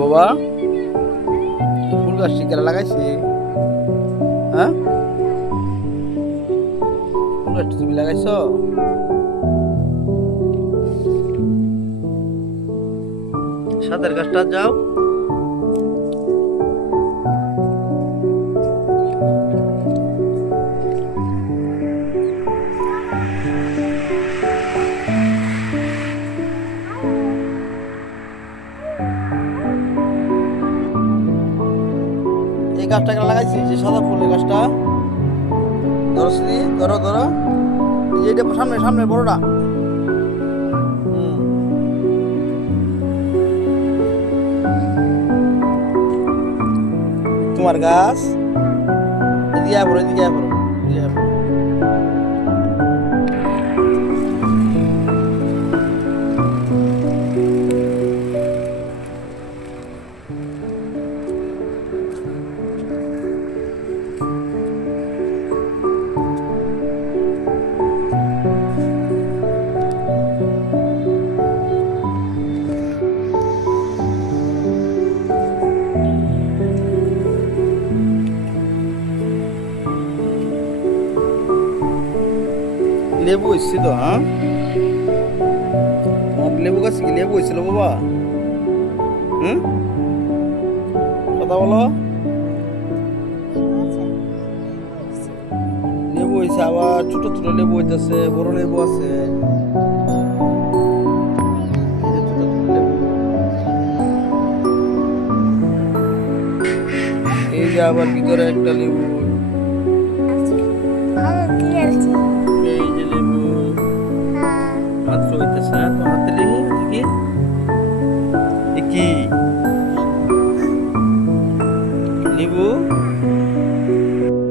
বাবা ফুল গাছটি কেন লাগাইছে? হ্যাঁ, ফুল গাছটি তুমি লাগাইছো? সাদের গাছটা যাও। এই গাছটা কেন লাগাইছি? যে সাদা ফুলের গাছটা ধরো, শ্রী ধরো ধরো, এই যে এটা সামনে সামনে বড়টা। তোমার গাছ, এদিকে আয় পড়ো, এদিকে আয় পড়ো, এদিকে আয় পড়ো। লেবু হয়েছে তো? হ্যাঁ, তোমার লেবু গাছে কি লেবু হয়েছিল বাবা? হুম, কথা বলো। লেবু হয়েছে, আবার ছোট ছোট লেবু হইতেছে, বড় লেবু আছে। এই যে ছোট ছোট লেবু, এই যে আবার ভিতরে একটা লেবু, এই যে লেবু মাত্র হইতেছে। হ্যাঁ, তো হাতে লেগে দেখি এ কি লেবু।